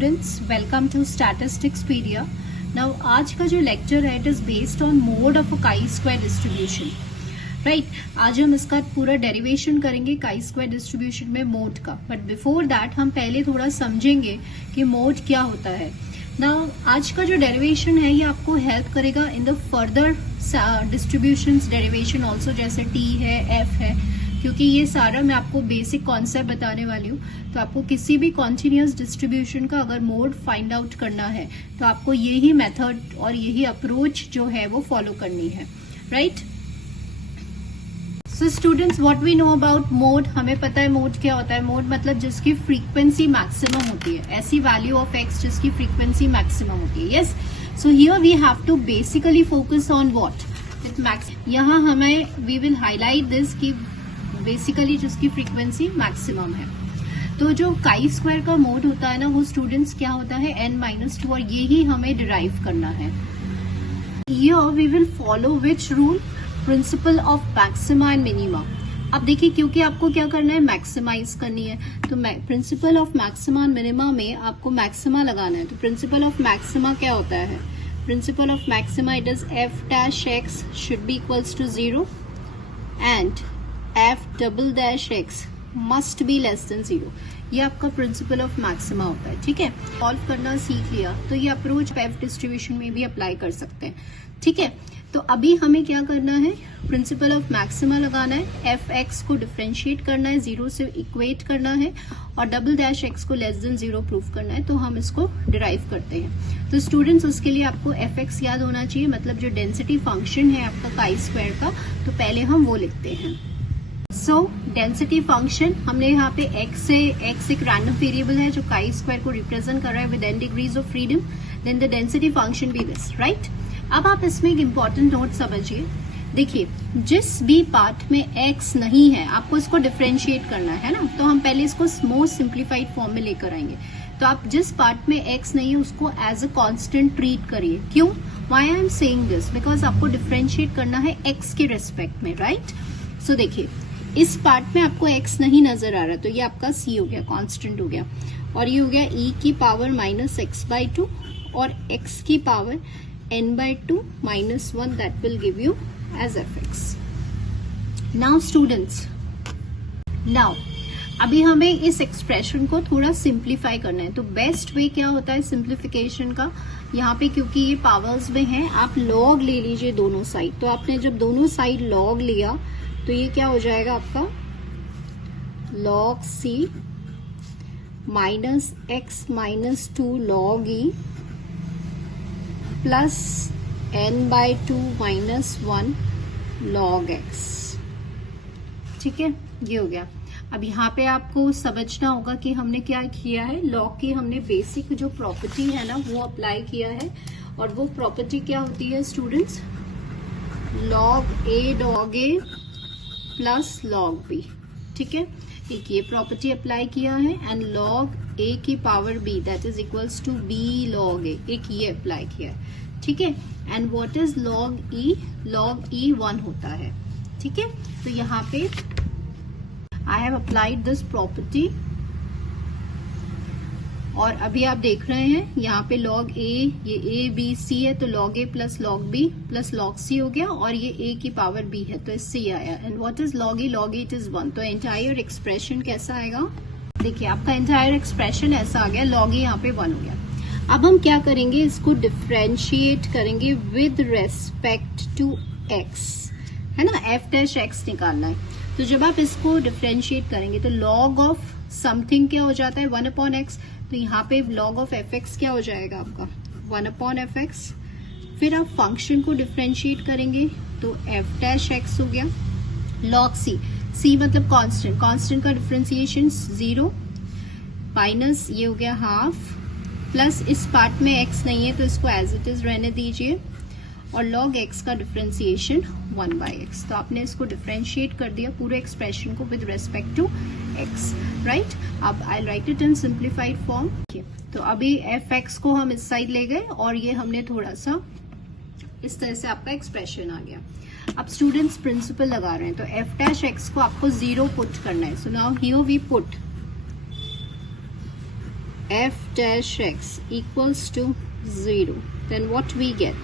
students, welcome to Statisticspedia. Now आज का जो लेक्चर है, it is based on mode of a chi-square distribution. Right आज हम इसका पूरा डेरिवेशन करेंगे chi स्क्वायर डिस्ट्रीब्यूशन में मोड का. बट बिफोर दैट हम पहले थोड़ा समझेंगे कि मोड क्या होता है. नाउ आज का जो डेरिवेशन है ये आपको हेल्प करेगा in the further distributions derivation also, जैसे टी है, एफ है, क्योंकि ये सारा मैं आपको बेसिक कॉन्सेप्ट बताने वाली हूँ. तो आपको किसी भी कॉन्टिन्यूअस डिस्ट्रीब्यूशन का अगर मोड फाइंड आउट करना है तो आपको यही मेथड और यही अप्रोच जो है वो फॉलो करनी है. Right. So students, what we know about mode, हमें पता है मोड क्या होता है. मोड मतलब जिसकी फ्रीक्वेंसी मैक्सिमम होती है, ऐसी वैल्यू ऑफ एक्स जिसकी फ्रीक्वेंसी मैक्सिमम होती है. Yes. So here we have to basically focus on what with max. यहाँ हमें वी विल हाईलाइट दिस कि बेसिकली जिसकी फ्रीक्वेंसी मैक्सिमम है. तो जो काई स्क्वायर का मोड होता है ना, वो स्टूडेंट्स क्या होता है n-2, और यही हमें डिराइव करना है. Here we will follow which rule, principle of maxima and minima. अब देखिए, क्योंकि आपको क्या करना है, मैक्सिमाइज करनी है, तो principal of maxima and minima में आपको मैक्सिमा लगाना है. तो प्रिंसिपल ऑफ मैक्सिमा क्या होता है, principle of maxima it is f dash x should be equals to 0 and f double dash x must be less than 0. ये आपका प्रिंसिपल ऑफ मैक्सिमा होता है. ठीक है, सॉल्व करना सीख लिया तो ये अप्रोच एफ डिस्ट्रीब्यूशन में भी अप्लाई कर सकते हैं. ठीक है, तो अभी हमें क्या करना है, प्रिंसिपल ऑफ मैक्सिमा लगाना है, एफ एक्स को डिफरेंशिएट करना है, 0 से इक्वेट करना है, और डबल डैश एक्स को लेस देन 0 प्रूफ करना है. तो हम इसको डिराइव करते हैं. तो स्टूडेंट्स, उसके लिए आपको एफ एक्स याद होना चाहिए, मतलब जो डेंसिटी फंक्शन है आपका काई स्क्वायर का, तो पहले हम वो लिखते हैं. सो डेंसिटी फंक्शन हमने यहाँ पे x एक रैंडम वेरिएबल है जो काई स्क्वायर को रिप्रेजेंट कर रहा है with n degrees of freedom. Then the density function be this. Right. अब आप इसमें एक इंपॉर्टेंट नोट समझिए. देखिए, जिस भी पार्ट में x नहीं है आपको इसको डिफरेंशिएट करना है ना, तो हम पहले इसको मोस्ट सिंप्लीफाइड फॉर्म में लेकर आएंगे. तो आप जिस पार्ट में x नहीं है उसको एज अ कांस्टेंट ट्रीट करिए. क्यों, why I am saying this, because आपको डिफरेंशिएट करना है x के रेस्पेक्ट में. राइट. सो देखिए, इस पार्ट में आपको x नहीं नजर आ रहा, तो ये आपका c हो गया, कांस्टेंट हो गया, और ये हो गया e की पावर -x/2 और x की power n/2 -1, that will give you as fx. Now students, now अभी हमें इस एक्सप्रेशन को थोड़ा सिंप्लीफाई करना है. तो बेस्ट वे क्या होता है सिंप्लीफिकेशन का, यहाँ पे क्योंकि ये पावर्स में है, आप लॉग ले लीजिए दोनों साइड. तो आपने जब दोनों साइड लॉग लिया तो ये क्या हो जाएगा आपका, log c minus x minus 2 log e plus n/2 minus 1 log x. ठीक है, ये हो गया. अब यहाँ पे आपको समझना होगा कि हमने क्या किया है, log की हमने बेसिक जो प्रॉपर्टी है ना वो अप्लाई किया है. और वो प्रॉपर्टी क्या होती है students, log a plus log b. ठीक है, एक ये प्रॉपर्टी अप्लाई किया है, एंड log a की power b that is equals to b log a, एक ये अप्लाई किया है. ठीक है, and what is log e 1 होता है. ठीक है, तो यहाँ पे I have applied this property, और अभी आप देख रहे हैं यहाँ पे log a, ये a b c है, तो log a plus log b plus log c हो गया, और ये a की पावर b है तो इससे ये आया. And what is log e it is 1. तो एंटायर एक्सप्रेशन कैसा आएगा, देखिए आपका एंटायर एक्सप्रेशन ऐसा आ गया, log e यहाँ पे 1 हो गया. अब हम क्या करेंगे, इसको डिफ्रेंशिएट करेंगे विद रेस्पेक्ट टू x, है ना, f डैश x निकालना है. तो जब आप इसको डिफ्रेंशिएट करेंगे तो log ऑफ समथिंग क्या हो जाता है, 1/x. तो यहाँ पे log ऑफ fx क्या हो जाएगा आपका, 1/fx. फिर आप फंक्शन को डिफरेंशिएट करेंगे तो f डैश x हो गया, log c मतलब कांस्टेंट, कांस्टेंट का डिफरेंशिएशन 0 माइनस ये हो गया हाफ, प्लस इस पार्ट में x नहीं है तो इसको एज इट इज रहने दीजिए, और log x का डिफरेंशिएशन 1/x. तो आपने इसको डिफरेंशिएट कर दिया पूरे एक्सप्रेशन को with respect to x. Right. अब I write it in simplified form. तो अभी fx को हम इस साइड ले गए, और ये हमने थोड़ा सा इस तरह से आपका एक्सप्रेशन आ गया. अब स्टूडेंट्स प्रिंसिपल लगा रहे हैं, तो f डैश x को आपको 0 पुट करना है. So now here we put f dash x equals to 0, then what we get?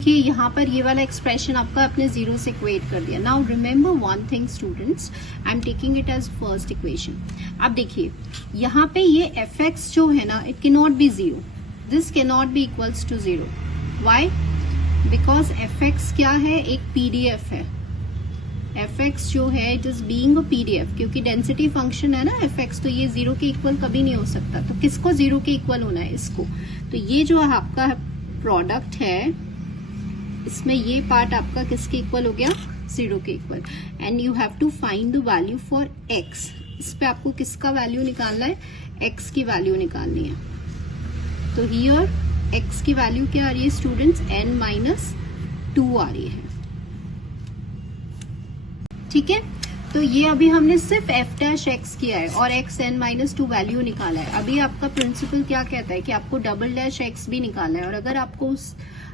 कि यहाँ पर ये वाला एक्सप्रेशन आपका अपने जीरो से इक्वेट कर दिया. Now remember one thing students, I am taking it as first equation. अब देखिए यहाँ पे ये एफ एक्स जो है ना, it can not be zero, this can not be equals to zero. Why? Because f x क्या है, एक पीडीएफ है. एफ एक्स जो है it is being a PDF, क्योंकि डेंसिटी फंक्शन है ना एफ एक्स, तो ये जीरो के इक्वल कभी नहीं हो सकता. तो किसको जीरो के इक्वल होना है? इसको. तो ये जो आपका प्रोडक्ट है, इसमें ये पार्ट आपका किसके इक्वल हो गया? जीरो के equal. And you have to find the value for x. इस पे आपको किसका वैल्यू निकालना है? एक्स की वैल्यू निकालनी है. तो हियर एक्स की वैल्यू क्या आ रही है स्टूडेंट्स? n-2 आ रही है. ठीक है, तो ये अभी हमने सिर्फ f डैश x किया है और x n-2 वैल्यू निकाला है. अभी आपका प्रिंसिपल क्या कहता है कि आपको डबल डैश x भी निकालना है. और अगर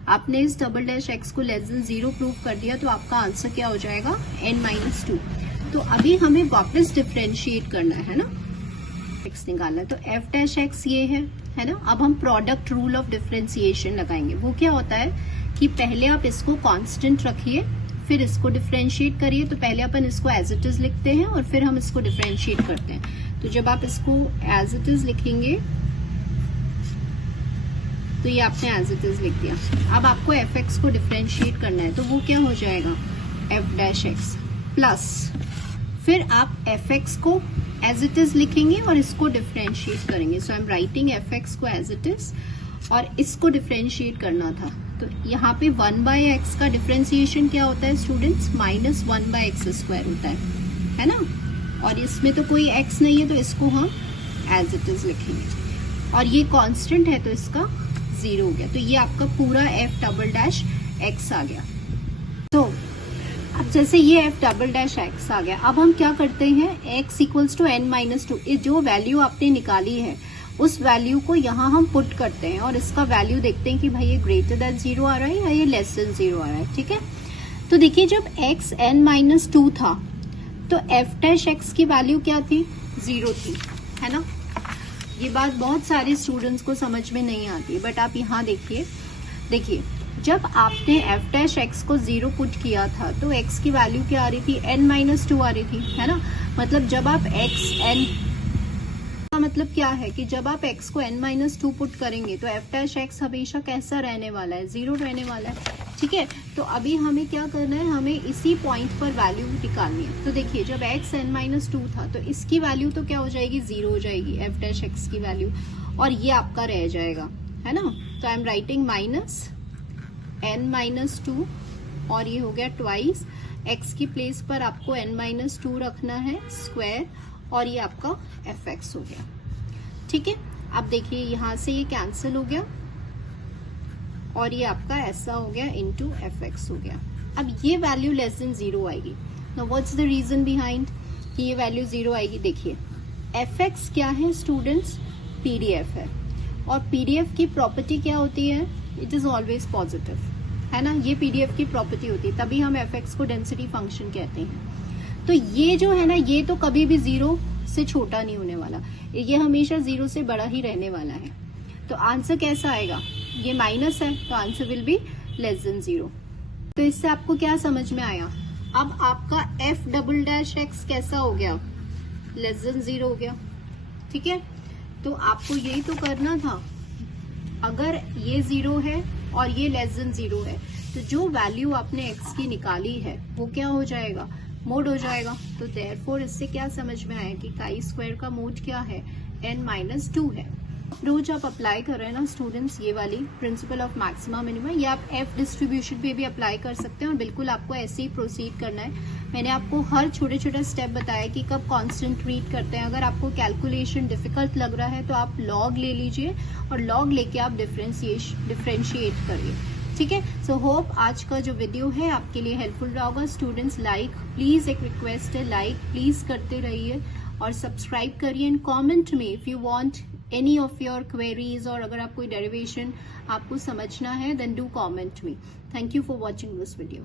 आपने इस डबल डैश एक्स को लेस देन 0 प्रूव कर दिया तो आपका आंसर क्या हो जाएगा? n-2. तो अभी हमें वापस डिफरेंशिएट करना है ना, एक्स निकालना है. तो f डैश एक्स ये है ना. अब हम प्रोडक्ट रूल ऑफ डिफरेंशिएशन लगाएंगे. वो क्या होता है कि पहले आप इसको कांस्टेंट रखिए, फिर इसको डिफरेंशिएट करिए. तो पहले अपन इसको एज इट इज लिखते हैं और फिर हम इसको डिफरेंशिएट करते हैं. तो जब आप इसको एज इट इज लिखेंगे तो ये आपने एज इट इज लिख दिया. अब आपको एफ एक्स को डिफरेंशिएट करना है, तो वो क्या हो जाएगा? एफ डैश एक्स प्लस, फिर आप एफ एक्स को एज इट इज लिखेंगे और इसको डिफरेंशिएट करेंगे. So I am writing F X को एज इट इज और इसको डिफरेंशिएट करना था. तो यहाँ पे 1/x का डिफरेंशिएशन क्या होता है स्टूडेंट्स? -1/x² होता है ना. और इसमें तो कोई x नहीं है, तो इसको हम एज इट इज लिखेंगे. और ये कांस्टेंट है तो इसका 0 हो गया. तो ये आपका पूरा f डबल डैश x आ गया. तो अब जैसे ये f डबल डैश x आ गया, अब हम क्या करते हैं? x इक्वल्स टू n-2, जो वैल्यू आपने निकाली है उस वैल्यू को यहाँ हम पुट करते हैं और इसका वैल्यू देखते हैं कि भाई ये ग्रेटर देन 0 आ रहा है या ये लेस देन 0 आ रहा है. ठीक है, तो देखिए जब x n-2 था तो f डैश x की वैल्यू क्या थी? 0 थी, है ना. ये बात बहुत सारे स्टूडेंट्स को समझ में नहीं आती, बट आप यहाँ देखिए जब आपने f डैश x को 0 पुट किया था तो x की वैल्यू क्या आ रही थी? n-2 आ रही थी, है ना. मतलब जब आप का मतलब क्या है कि जब आप x को n-2 पुट करेंगे तो f डैश x हमेशा कैसा रहने वाला है? 0 रहने वाला है. ठीक है, तो अभी हमें क्या करना है? हमें इसी पॉइंट पर वैल्यू निकालनी है. तो देखिए जब x n-2 था तो इसकी वैल्यू तो क्या हो जाएगी? 0 हो जाएगी, f डैश x की वैल्यू, और ये आपका रह जाएगा, है ना. तो आई एम राइटिंग -n-2 और ये हो गया ट्वाइस. x की प्लेस पर आपको n-2 रखना है स्क्वायर और ये आपका एफ एक्स हो गया. ठीक है, अब देखिए यहाँ से ये कैंसिल हो गया और ये आपका ऐसा हो गया इनटू एफ एक्स हो गया. अब ये वैल्यू लेस देन 0 आएगी. Now what's the reason behind कि ये वैल्यू 0 आएगी? देखिए एफ एक्स क्या है स्टूडेंट्स? पीडीएफ है, और पीडीएफ की प्रॉपर्टी क्या होती है? इट इज ऑलवेज पॉजिटिव, है ना. ये पीडीएफ की प्रॉपर्टी होती है, तभी हम एफ एक्स को डेंसिटी फंक्शन कहते हैं. तो ये जो है ना, ये तो कभी भी 0 से छोटा नहीं होने वाला, ये हमेशा 0 से बड़ा ही रहने वाला है. तो आंसर कैसा आएगा? ये माइनस है तो answer will be less than 0. तो इससे आपको क्या समझ में आया? अब आपका f डबल डैश x कैसा हो गया? लेस देन 0 हो गया. ठीक है, तो आपको यही तो करना था. अगर ये 0 है और ये लेस देन 0 है तो जो वैल्यू आपने x की निकाली है वो क्या हो जाएगा? मोड हो जाएगा. तो देयरफॉर इससे क्या समझ में आया कि काई स्क्वायर का मोड क्या है? n-2 है. अप्रोच आप अप्लाई कर रहे हैं ना स्टूडेंट्स, ये वाली प्रिंसिपल ऑफ मैक्सिमा मिनिमा, ये आप एफ डिस्ट्रीब्यूशन पे भी अप्लाई कर सकते हैं और बिल्कुल आपको ऐसे ही प्रोसीड करना है. मैंने आपको हर छोटे छोटे स्टेप बताया कि कब कांस्टेंट ट्रीट करते हैं. अगर आपको कैलकुलेशन डिफिकल्ट लग रहा है तो आप लॉग ले लीजिए और लॉग लेके आप डिफरेंशिएट करिए. ठीक है, सो होप आज का जो वीडियो है आपके लिए हेल्पफुल रहा होगा. स्टूडेंट्स लाइक प्लीज, एक रिक्वेस्ट है, लाइक प्लीज करते रहिए और सब्सक्राइब करिए. एंड कमेंट में if you want any of your queries, और अगर आप कोई डेरिवेशन आपको समझना है then do comment me. Thank you for watching this video.